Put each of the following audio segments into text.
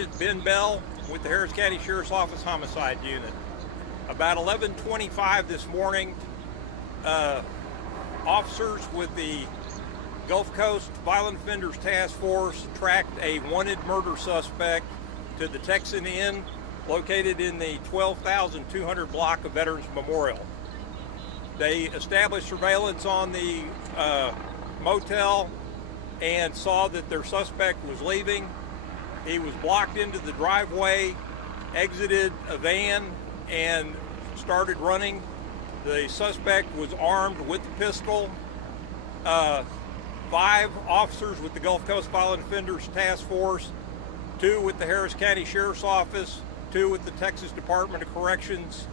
Sergeant Ben Bell with the Harris County Sheriff's Office Homicide Unit. About 11:25 this morning, officers with the Gulf Coast Violent Offenders Task Force tracked a wanted murder suspect to the Texan Inn located in the 12,200 block of Veterans Memorial. They established surveillance on the motel and saw that their suspect was leaving. He was blocked into the driveway, exited a van, and started running. The suspect was armed with the pistol. 5 officers with the Gulf Coast Violent Offenders Task Force, 2 with the Harris County Sheriff's Office, 2 with the Texas Department of Corrections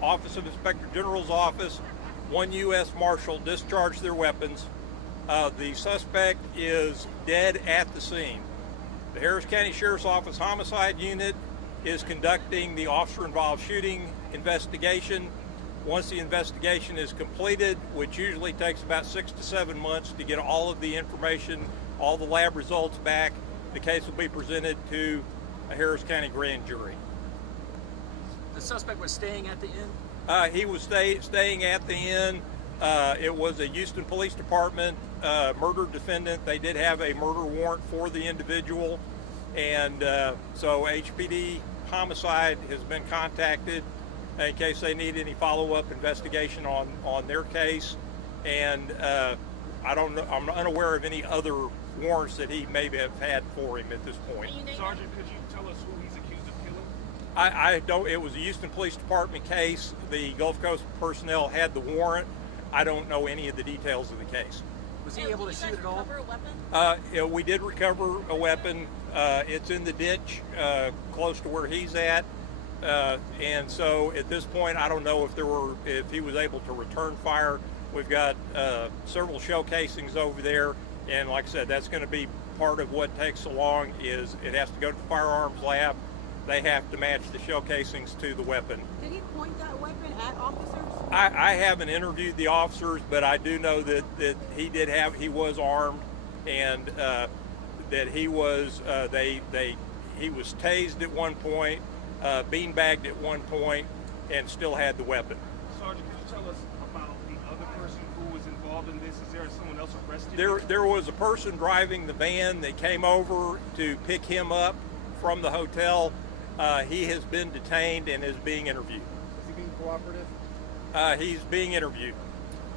Office of Inspector General's Office, 1 U.S. Marshal discharged their weapons. The suspect is dead at the scene. The Harris County Sheriff's Office Homicide Unit is conducting the officer-involved shooting investigation. Once the investigation is completed, which usually takes about 6 to 7 months to get all of the information, all the lab results back, the case will be presented to a Harris County grand jury. The suspect was staying at the inn? He was staying at the inn. It was a Houston Police Department murder defendant. They did have a murder warrant for the individual, and so HPD Homicide has been contacted in case they need any follow-up investigation on their case. And I don't know, I'm unaware of any other warrants that he may have had for him at this point. Sergeant, could you tell us who he's accused of killing? I don't. It was a Houston Police Department case. The Gulf Coast personnel had the warrant. I don't know any of the details of the case. Was he able to shoot at all? Yeah, we did recover a weapon. It's in the ditch close to where he's at. And so at this point, I don't know if he was able to return fire. We've got several shell casings over there, and like I said, that's going to be part of what takes so long. Is it has to go to the firearms lab. They have to match the shell casings to the weapon. Did he point that weapon at officers? I haven't interviewed the officers, but I do know that he was armed, and that he was he was tased at one point, beanbagged at one point, and still had the weapon. Sergeant, could you tell us about the other person who was involved in this? Is there someone else arrested? There was a person driving the van that came over to pick him up from the hotel. He has been detained and is being interviewed. Is he being cooperative? He's being interviewed.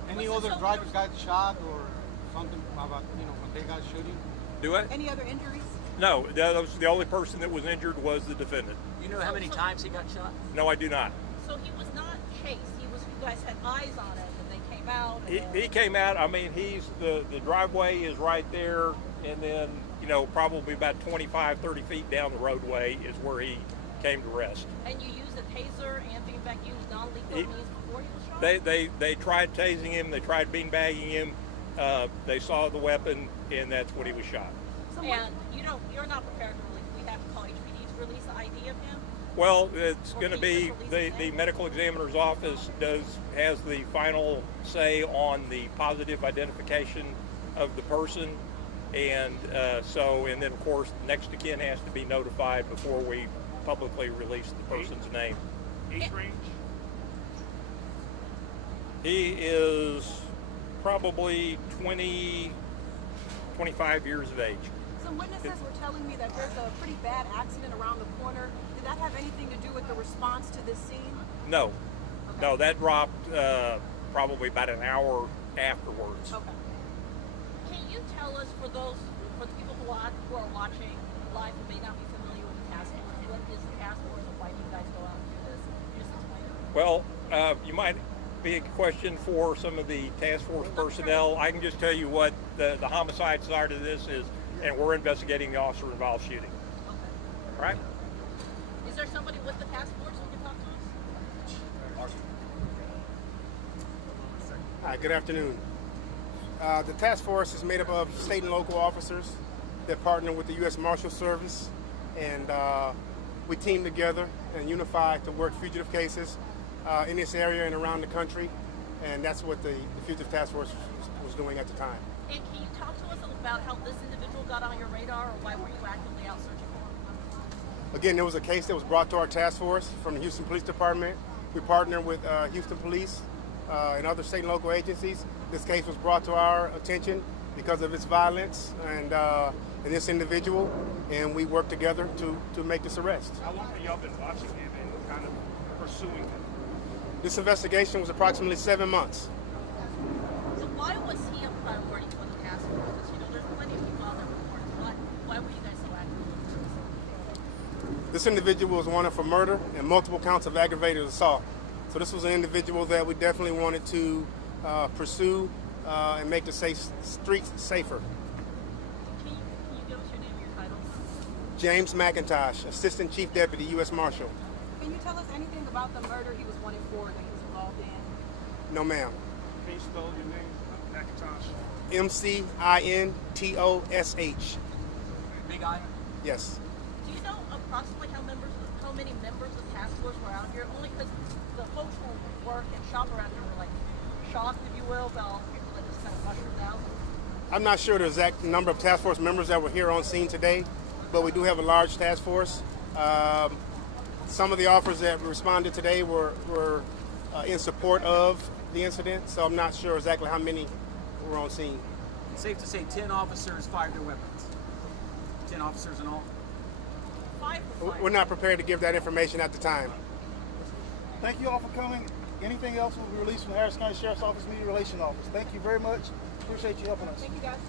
Any other drivers got shot or something about, when they got shooting? Do it? Any other injuries? No, the only person that was injured was the defendant. You know how many times he got shot? No, I do not. So he was not chased. You guys had eyes on him, and they came out. He came out. I mean, the driveway is right there, and then probably about 25, 30 feet down the roadway is where he came to rest. And you used a taser and beanbag, used non-lethal means before he was shot? They tried tasing him. They tried beanbagging him. They saw the weapon, and that's when he was shot. And you're not prepared to release. We have to call HPD to release the ID of him. Well, it's going to be the medical examiner's office has the final say on the positive identification of the person, and and then of course next of kin has to be notified before we publicly release the person's name. Age range? He is probably 20, 25 years of age. Some witnesses were telling me that there's a pretty bad accident around the corner. Did that have anything to do with the response to this scene? No. Okay. No, that dropped probably about an hour afterwards. Okay. Can you tell us, for the people who are watching live who may not be familiar with the task force, what is the task force and why do you guys go out and do this? Can you just explain it? Well, you might be a question for some of the task force personnel. I can just tell you what the homicide side of this is, and we're investigating the officer-involved shooting. Okay. All right? Is there somebody with the task force who can talk to us? Hi, good afternoon. The task force is made up of state and local officers that partner with the U.S. Marshal Service, and we team together and unify to work fugitive cases in this area and around the country, and that's what the fugitive task force was doing at the time. And can you talk to us about how this individual got on your radar, or why were you actively out searching for him? Again, there was a case that was brought to our task force from the Houston Police Department. We partnered with Houston Police and other state and local agencies. This case was brought to our attention because of its violence and this individual, and we worked together to make this arrest. How long have y'all been watching him and kind of pursuing him? This investigation was approximately 7 months. So why was he a priority for the task force? Because, you know, there's plenty of people out there reporting. Why were you guys so active? This individual was wanted for murder and multiple counts of aggravated assault. So this was an individual that we definitely wanted to pursue and make the streets safer. Can you give us your name and your title? James McIntosh, Assistant Chief Deputy, U.S. Marshal. Can you tell us anything about the murder he was wanted for that he was involved in? No, ma'am. Can you spell your name? McIntosh. McIntosh. Big Eye? Yes. Do you know approximately how many members of the task force were out here? Only because the folks who work and shop around here were like shocked, if you will, about all the people that just kind of mushroomed out. I'm not sure the exact number of task force members that were here on scene today, but we do have a large task force. Some of the officers that responded today were in support of the incident, so I'm not sure exactly how many were on scene. It's safe to say 10 officers fired their weapons. 10 officers in all. 5 were fired. We're not prepared to give that information at the time. Thank you all for coming. Anything else will be released from the Harris County Sheriff's Office Media Relations Office. Thank you very much. Appreciate you helping us. Thank you, guys.